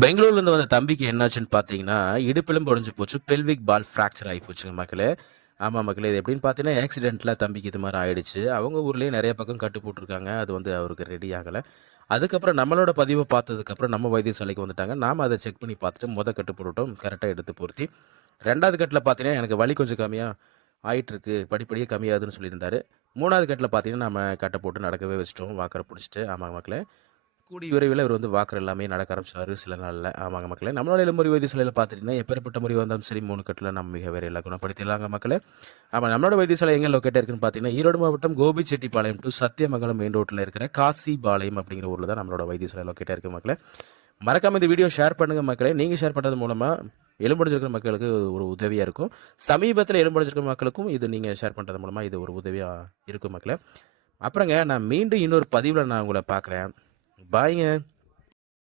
பெங்களூர்லேருந்து வந்த தம்பிக்கு என்னாச்சுன்னு பார்த்தீங்கன்னா இடுப்பிலும் உடைஞ்சு போச்சு. பெல்விக் பால் ஃப்ராக்சர் ஆகி போச்சுங்க மக்களே. ஆமாம் மக்களே இது எப்படின்னு பார்த்தீங்கன்னா ஆக்சிடெண்ட்டில் தம்பிக்கு இது மாதிரி ஆயிடுச்சு. அவங்க ஊர்லேயே நிறைய பக்கம் கட்டு போட்டிருக்காங்க. அது வந்து அவருக்கு ரெடி ஆகலை. அதுக்கப்புறம் நம்மளோட பதிவை பார்த்ததுக்கப்புறம் நம்ம வைத்தியசாலைக்கு வந்துட்டாங்க. நாம் அதை செக் பண்ணி பார்த்துட்டு முத கட்டு போட்டுட்டோம். கரெக்டாக எடுத்து பொருத்தி. ரெண்டாவது கட்டில் பார்த்தீங்கன்னா எனக்கு வலி கொஞ்சம் கம்மியாக ஆயிட்டு இருக்கு படிப்படியே கம்மியாகுதுன்னு சொல்லியிருந்தாரு. மூணாவது கட்டில் பார்த்தீங்கன்னா நம்ம கட்டை போட்டு நடக்கவே வச்சிட்டோம். வாக்கரை பிடிச்சிட்டு. ஆமாம் மக்களே. கூடி விரைவில் இவர் வந்து வாக்கர் எல்லாமே நடக்க ஆரம்பிச்சார் சில நாளில். ஆமாங்க மக்களே. நம்மளோட இளமுறை வைத்தியசாலையில் பார்த்துட்டிங்கன்னா எப்பேற்பட்ட முறை வந்தாலும் சரி மூணு கட்டில் நம்ம மிக விரைவில் குணப்படுத்திடலாங்க மக்களே. ஆமாம் நம்மளோட வைத்தியசாலை எங்கே லொக்கேட் இருக்குன்னு பார்த்தீங்கன்னா ஈரோடு மாவட்டம் கோபிச்செட்டிப்பாளையம் டு சத்தியமங்கலம் மெயின் ரோட்டில் இருக்கிற காசிபாளையம் அப்படிங்கிற ஊரில் தான் நம்மளோட வைத்தியசாலை லொக்கேட்டாக இருக்குது மக்களே. மறக்காம இந்த வீடியோ ஷேர் பண்ணுங்க மக்களே. நீங்கள் ஷேர் பண்ணுறது மூலமாக எலும்படைஞ்சிருக்கிற மக்களுக்கு ஒரு உதவியாக இருக்கும். சமீபத்தில் எலும்படைஞ்சிருக்கிற மக்களுக்கும் இது நீங்கள் ஷேர் பண்ணுறது மூலமாக இது ஒரு உதவியாக இருக்கும் மக்களே. அப்புறங்க நான் மீண்டும் இன்னொரு பதிவில் நான் உங்களை பார்க்குறேன். Bayern